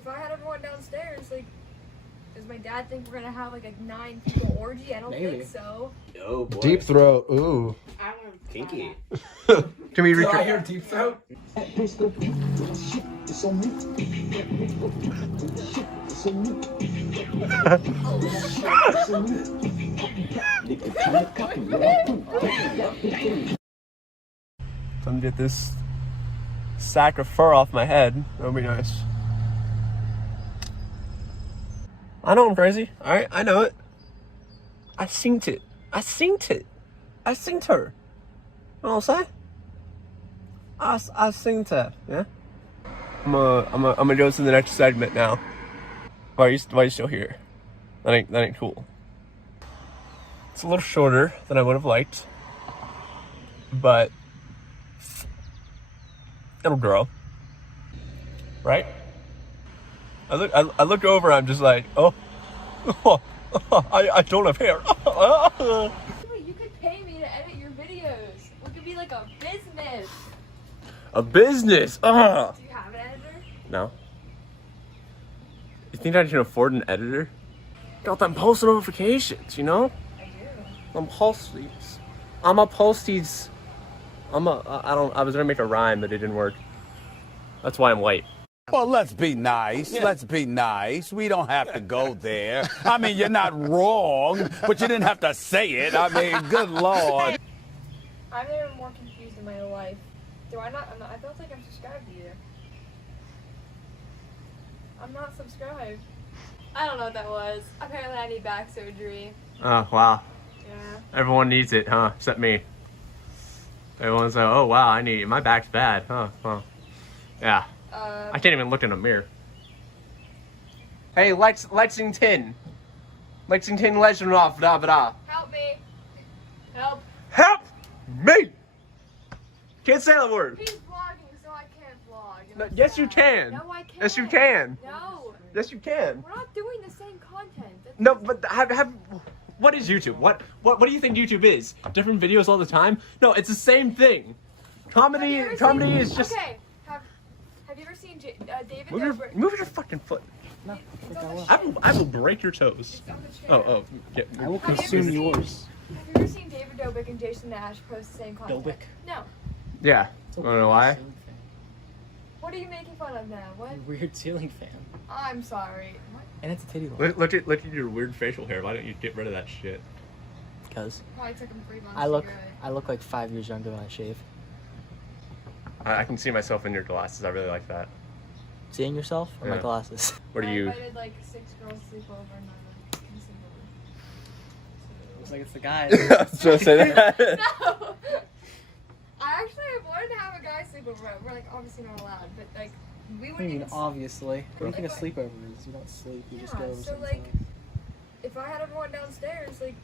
if I had everyone downstairs, like, does my dad think we're gonna have like a 9 people orgy? I don't think so. Oh boy. Deep throat. Ooh. I want to Kinky. Can we Do I record? hear deep throat? Let me get this sack of fur off my head. That'll be nice. I know I'm crazy. Alright, I know it. I synced it. I synced it. I synced her. You know what I'm saying? I synced her, yeah? I'm gonna go to the next segment now. Why are you still here? That ain't cool. It's a little shorter than I would have liked. But it'll grow. Right? I look over, I'm just like, I don't have hair. You could pay me to edit your videos. We could be like a business. A business. Do you have an editor? No. You think I can afford an editor? Got them post notifications, you know? I do. I'm posties. I'm a posties. I was gonna make a rhyme, but it didn't work. That's why I'm late. Well, let's be nice. Yeah. Let's be nice. We don't have to go there. I mean, you're not wrong, but you didn't have to say it. I mean, good Lord. I've never been more confused in my life. I don't think I'm subscribed to you. I'm not subscribed. I don't know what that was. Apparently I need back surgery. Oh, wow. Yeah. Everyone needs it, huh? Except me. Everyone's like, oh, wow, my back's bad, huh? Yeah. I can't even look in a mirror. Hey, Lexington, legend off, da da. Help me. Help. Help me! Can't say that word. He's vlogging, so I can't vlog. No, yes, you can. No, I can't. Yes, you can. No. Yes, you can. We're not doing the same content. No, but what is YouTube? What do you think YouTube is? Different videos all the time? No, it's the same thing. Comedy is just. Okay. Have you ever seen David Move your fucking foot. No, I will break your toes. Oh. Yeah. I will consume yours. Have you ever seen David Dobrik and Jason Nash post the same content? Dobrik? No. Yeah. I don't know why. What are you making fun of now? What? Weird ceiling fan. I'm sorry. What? And it's a titty light. Look at your weird facial hair. Why don't you get rid of that shit? Because Probably took him 3 months I look like 5 years younger when I shave. I can see myself in your glasses. I really like that. Seeing yourself or my Yeah. glasses? What do I you? invited like 6 girls to sleep over and none of them can sleep over. Looks like it's the guy. Just say that. No! I actually wanted to have a guy sleep over. We're like obviously not allowed, but like we I wouldn't mean, even obviously. What do you think a Like, sleepover is? You don't sleep, you just go over so someone's like house. if I had everyone downstairs, like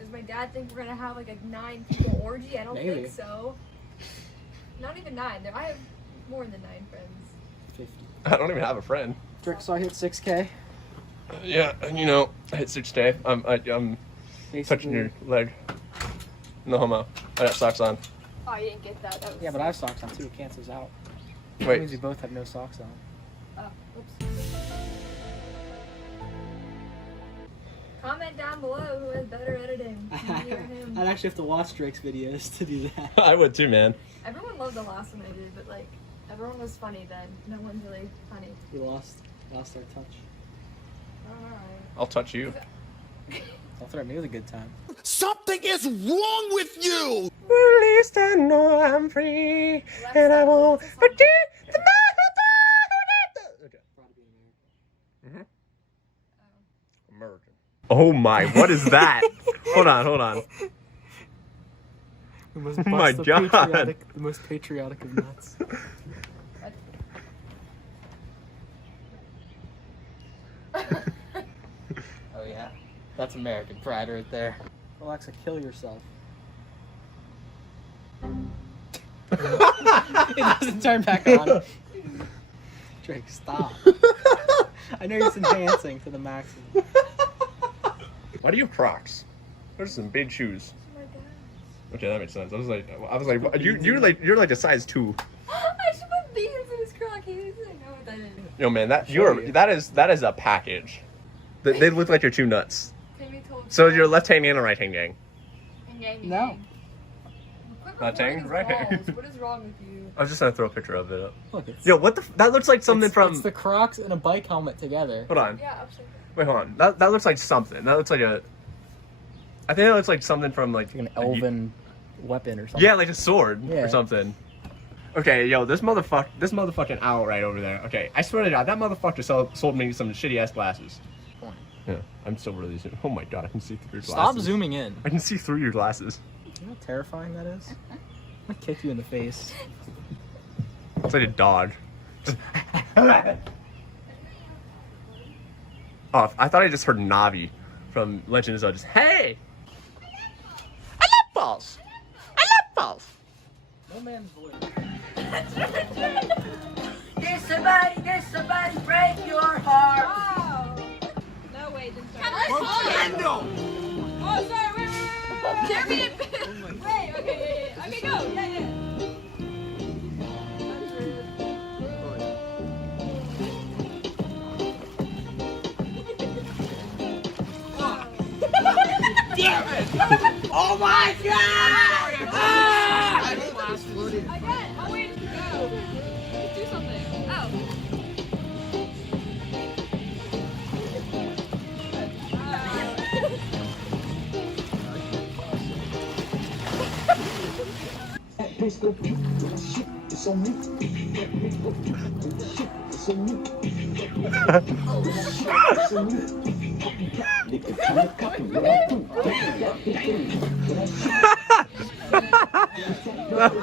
does my dad think we're gonna have like a 9 people orgy? I don't Maybe. think so. Not even 9. I have more than 9 friends. 50. I don't even have a friend. Drake, so I hit 6K. Yeah, and you know, I hit 6 day. I'm touching Basically. your leg. No homo. I got socks on. Oh, you didn't get that. That was Yeah, but I have socks on too. It cancels out. That Wait. means we both have no socks on. Oh, whoops. Comment down below who has better editing. Me or him. I'd actually have to watch Drake's videos to do that. I would too, man. Everyone loved the last one I did, but like everyone was funny then. No one's really funny. We lost our touch. Alright. I'll touch you. I'll throw me with a good time. Something is wrong with you! At least I know I'm free, and I won't forget the man who died. Okay. American. Oh my! What is that? Hold on. The most Oh my God. The most patriotic of nuts. Oh yeah, that's American pride right there. Alexa, kill yourself. It doesn't turn back on. Drake, stop. I know you're enhancing to the maximum. Why do you have Crocs? Those are some big shoes. Oh my god. Okay, that makes sense. I was like, you're like a size 2. I should put beans in his crock. He doesn't know what that is. Yo, man, that is a package. They look like your two nuts. So your left hand and a right hand gang. No. Left hand, right hand. What is wrong with you? I was just gonna throw a picture of it up. Look, it's, Yo, what the? That looks like something from. It's the Crocs and a bike helmet together. Hold on. Yeah, upside down. Wait, hold on. That looks like something. That looks like a. I think that looks like something from like Like an elven weapon or something. Yeah, like a sword Yeah. or something. Okay, yo, this motherfucking owl right over there. Okay, I swear to God, that motherfucker sold me some shitty ass glasses. Yeah, I'm still really zooming. Oh my God, I can see through your glasses. Stop zooming in. I can see through your glasses. You know how terrifying that is? I'm gonna kick you in the face. It's like a dog. Oh, I thought I just heard Navi from Legend of Zelda. Just, hey! I love balls! I love balls! No man's voice. Did somebody break your heart? Wow. No, wait, then sorry. Nintendo! Oh, sorry, wait. Jeremy didn't Wait, okay, yeah. Okay, go. Yeah. Oh my God! Ah! Again, I'll wait to go. Do something. Oh.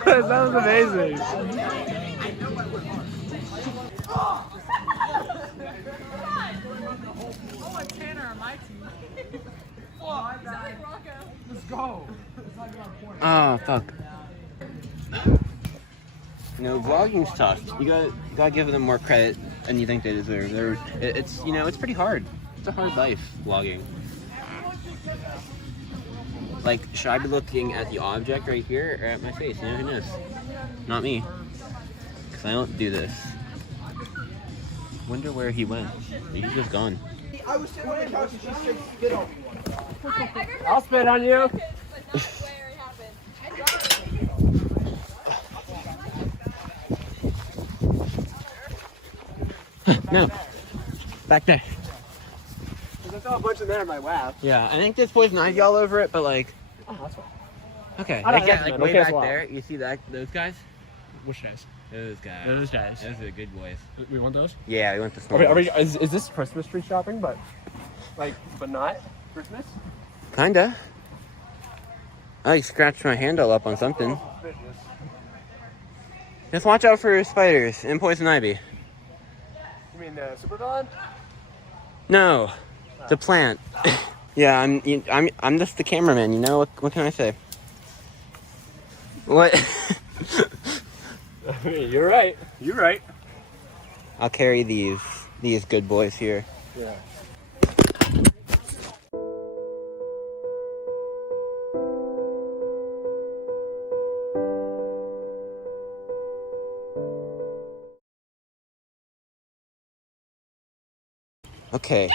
That was amazing. Oh, fuck. You know, vlogging's tough. You gotta give them more credit than you think they deserve. It's pretty hard. It's a hard life, vlogging. Like, should I be looking at the object right here or at my face? You know, who knows? Not me. Because I don't do this. Wonder where he went. He's just gone. I was sitting on the couch and she straight spit on me once. I'll spit on you. No. Back there. I saw a bunch in there in my lap. Yeah, I think there's poison ivy all over it, but like... Oh, that's fine. Okay, I don't like, know, like man. way Okay, back swap. there, you see those guys? Which guys? Those guys. Those guys. Those are the good boys. We want those? Yeah, we went to small Okay, is this Christmas tree shopping, but not Christmas? Kinda. I scratched my handle up on something. Just watch out for spiders and poison ivy. You mean the super villain? No, the plant. Yeah, I'm just the cameraman. You know what can I say? What? I mean, you're right. You're right. I'll carry these good boys here. Yeah. Okay,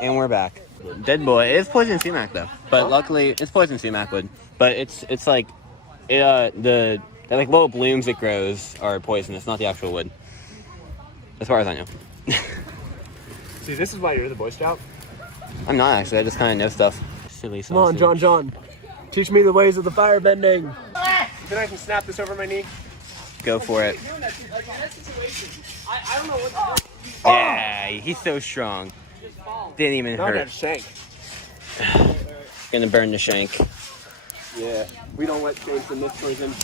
and we're back. Dead boy. It's poison sumac though, but luckily it's poison sumac wood. But it's like, the like little blooms it grows are poisonous, not the actual wood. As far as I know. See, this is why you're the Boy Scout. I'm not actually. I just kind of know stuff. Silly Come on, sausage. John. Teach me the ways of the fire bending. Then I can snap this over my knee. Go for it. I don't know what to do. Yeah, he's so strong. Didn't even Now I got hurt. shanked. Gonna burn the shank. Yeah, we don't let Jason miss poison.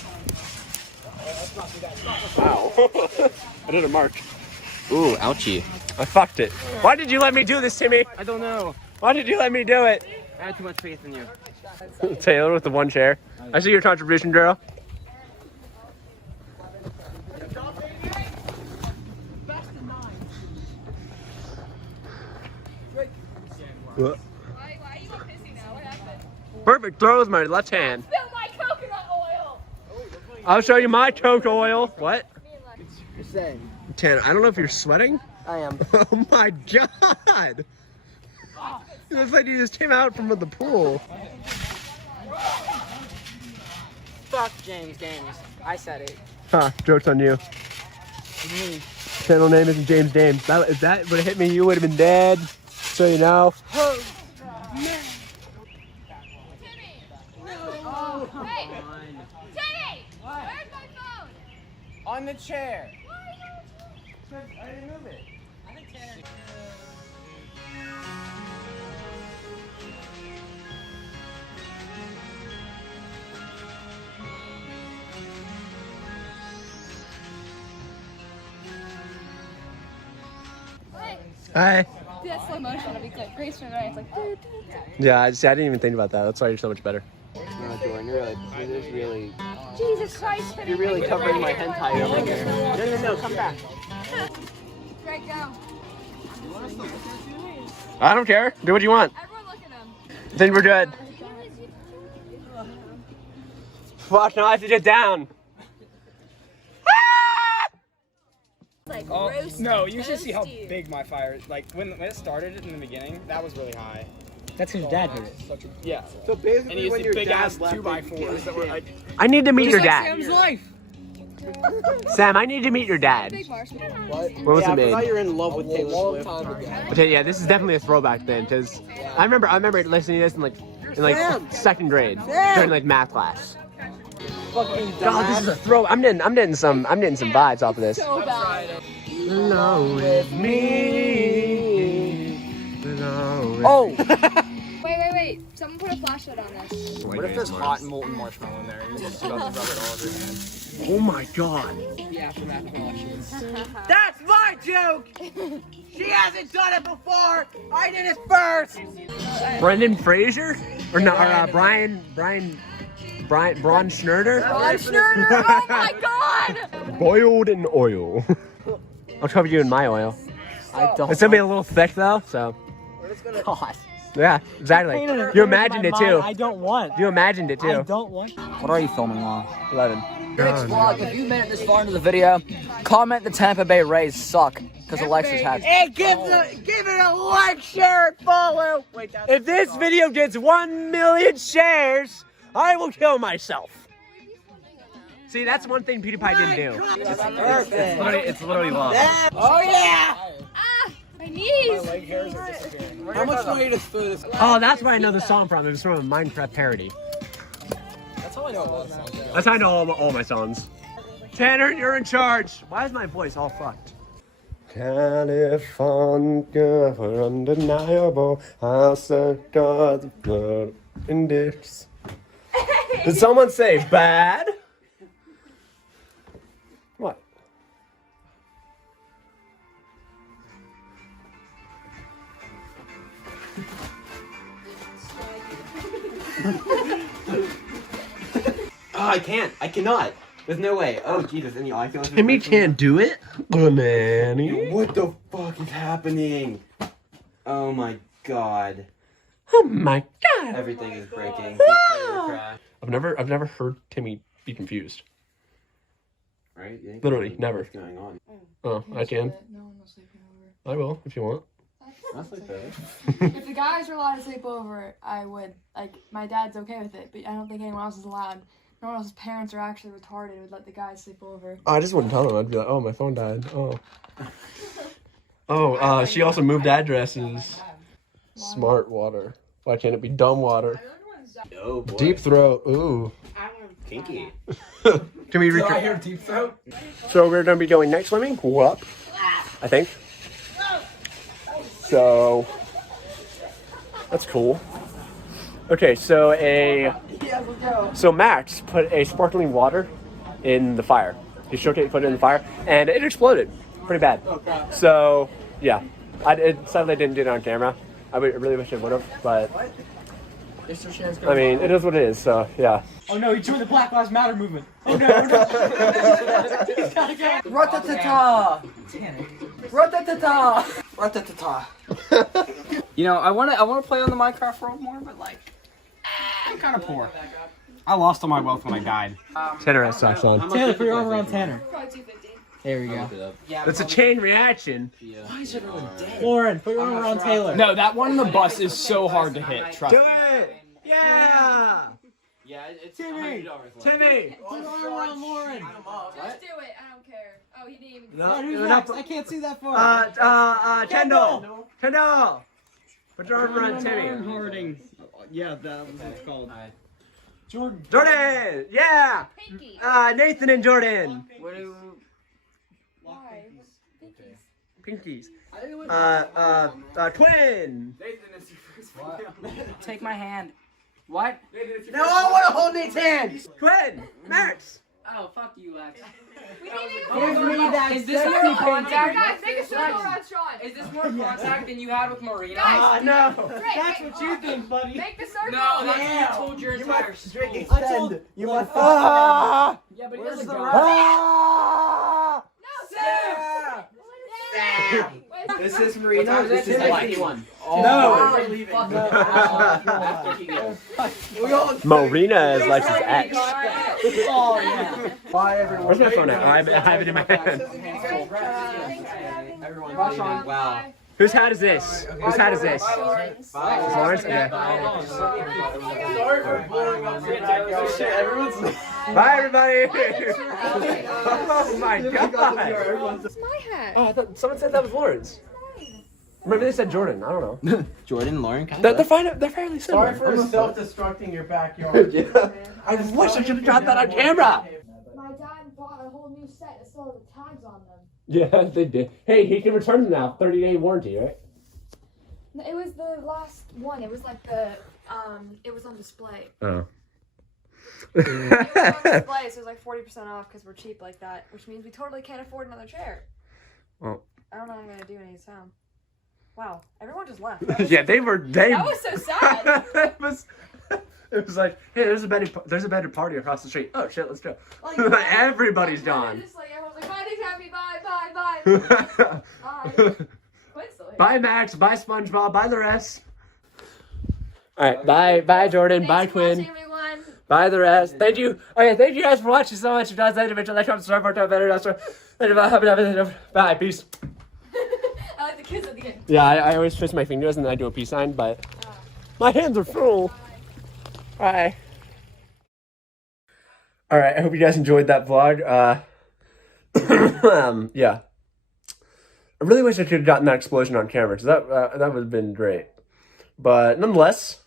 Wow. I did a mark. Ooh, ouchie. I fucked it. Why did you let me do this, Timmy? I don't know. Why did you let me do it? I had too much faith in you. Taylor with the one chair. I see your contribution, Daryl. Why are you pissing now? What happened? Perfect throw with my left hand. Spill my coconut oil! I'll show you my coke oil. What? You're saying Tanner, I don't know if you're sweating. I am. Oh my god! It looks like you just came out from the pool. Fuck James Games. I said it. Huh, joke's on you. Me. Channel name isn't James Dames. If that would have hit me, you would have been dead. So you know. Hey, Timmy! Where's my phone? On the chair. I didn't move it. Hi. Do that slow motion, it'll be good. Grace from right, it's like, doo, doo, doo. Yeah, I didn't even think about that. That's why you're so much better. No, Jordan, you're really, Jesus Christ, Timmy. you're really bring it covering my right. hentai over here. No, come back. Greg, go. I don't care. Do what you want. Everyone look at him. Then we're good. Fuck, now I have to get down. Like, Oh, roast no, you should see how toasty. big my fire, like when it started in the beginning, that was really high. That's because your dad did it. Yeah. So And basically, he when used your big dad ass left, 2x4s that were like, I need to meet your Just like dad. Sam's life. Sam, I need to meet your dad. Big marshmallow. When was yeah, it I made? forgot you're in love with Taylor Swift. Okay, yeah, this is definitely a throwback then, because I remember listening to this in like second grade during like math class. Fucking God, this is a throw. I'm getting some vibes off of this. So bad. Alone with me. Alone with oh! Wait. Someone put a flashlight on this. What if there's hot molten marshmallow in there and you're just about to rub it all over your hand? Oh my god. Yeah, for math questions. That's my joke! She hasn't done it before! I did it first! Brendan Fraser? Or no, or Braun Schnurder? Ron Schnurder, oh my god! Boiled in oil. I'll cover you in my oil. I don't. It's gonna be a little thick though, so. God. Yeah, exactly. You imagined it too. I don't want. You imagined it I too. don't want. What are you filming on? 11. Next vlog, if you made it this far into the video, comment the Tampa Bay Rays suck, because Alexis has. Hey, give it a like, share, and follow! Wait, that's If this video gets 1 million shares, I will kill myself. See, that's one thing PewDiePie didn't do. It's literally long. Oh yeah! Ah, my knees! How much weight is for this? Oh, that's where I know the song from. It was from a Minecraft parody. That's how I know a lot of songs. That's how I know all my songs. Tanner, you're in charge. Why is my voice all fucked? California, we're undeniable. House of God's blood and dicks. Did someone say bad? What? Oh, I can't. I cannot. There's no way. Oh, Jesus. And I feel like Timmy can't do it? Banana. What the fuck is happening? Oh my god. Oh my god. Everything is breaking. I've never heard Timmy be confused. Right? You think Literally, what's never. going on? Oh, I can. No one was sleeping over. I will if you want. That's like better. If the guys are allowed to sleep over, I would. Like, my dad's okay with it, but I don't think anyone else is allowed. No one else's parents are actually retarded would let the guys sleep over. I just wouldn't tell them. I'd be like, oh, my phone died. Oh. Oh, she also moved addresses. Smart water. Why can't it be dumb water? Oh boy. Deep throat. Ooh. Kinky. Can we I hear deep throat. So we're gonna be going night swimming. What? I think. So that's cool. Okay, so Max put a sparkling water in the fire. He shook it, put it in the fire, and it exploded. Pretty bad. So yeah, sadly I didn't do it on camera. I really wish I would have, but I mean, it is what it is. So yeah. Oh no, he joined the Black Lives Matter movement. Oh no, no. Ratatata! Ratatata! Ratatata! You know, I wanna play on the Minecraft world more, but like, I'm kind of poor. I lost all my wealth when I died. Tanner has socks on. Taylor, put your arm around Tanner. Probably 250. There we go. That's a chain reaction. Why is everyone dead? Lauren, put your arm around Taylor. No, that one on the bus is so hard to hit. Trust Do me. it! Yeah! Yeah, it's Timmy! $100 left. Timmy! Put your arm around Lauren. Just do it. I don't care. Oh, he didn't even. No, Who's no, next? no. I can't see that far. Kendall! Kendall! Put your arm around Timmy. Harding. Yeah, that was what it's called. Jordan! Yeah! Pinky. Nathan and Jordan. Why? Pinkies. Twin. Take my hand. What? No, I want to hold Nate's hand. Twin. Max. Oh, fuck you, Lex. We need Give me that Is this sexy more contact? Guys, make a circle around Sean. Is this more contact than you had with Marina? Guys, No. That's what you think, buddy. Make the circle. No, that's Yeah. what you told your entire school. Extend. You want Ah! Yeah, but he Where's doesn't the go. rest? Ah! No, Sam. This is Marina. This is Timothy. Timothy. One. No. After he goes. Marina is Lex's ex. Oh, yeah. Bye, everyone. Where's my phone at? I have it in my hand. Wow. Whose hat is this? Whose hat is this? Is Lawrence? Okay. Bye, everybody. Oh my god. It's my hat. Oh, I thought someone said that was Lawrence. Maybe they said Jordan. I don't know. Jordan, Lauren, They're fairly similar. Sorry for self-destructing your backyard. Yeah. I wish I should have got that on camera. My dad bought a whole new set that still has the tags on them. Yeah, they did. Hey, he can return them now. 30-day warranty, right? No, it was the last one. It was like the it was on display. Oh. It was on display, so it was like 40% off because we're cheap like that, which means we totally can't afford another chair. Well. I don't know what I'm gonna do anytime. Wow, everyone just left. Yeah, they were. That was so sad. It was like, hey, there's a better party across the street. Oh shit, let's go. Everybody's gone. Just like everyone's like, bye, Happy, bye. Quinn's still here. Bye, Max. Bye, SpongeBob. Bye, the rest. All right, bye, Jordan. Bye, Thanks for watching, Quinn. everyone. Bye, the rest. Thank you. Okay, thank you guys for watching so much. If you guys like it, like, comment, subscribe, bye, peace. I like the kids at the end. Yeah, I always twist my fingers and then I do a peace sign, but my hands are full. Bye. All right, I hope you guys enjoyed that vlog. Yeah. I really wish I could have gotten that explosion on camera, because that would have been great. But nonetheless,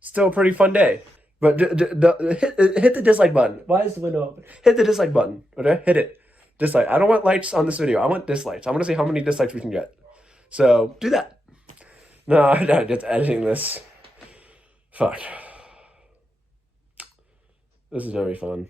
still a pretty fun day. But hit the dislike button. Why is the window open? Hit the dislike button, okay? Hit it. Dislike. I don't want likes on this video. I want dislikes. I want to see how many dislikes we can get. So, do that. No, I'm not just editing this. Fuck. This is gonna be fun.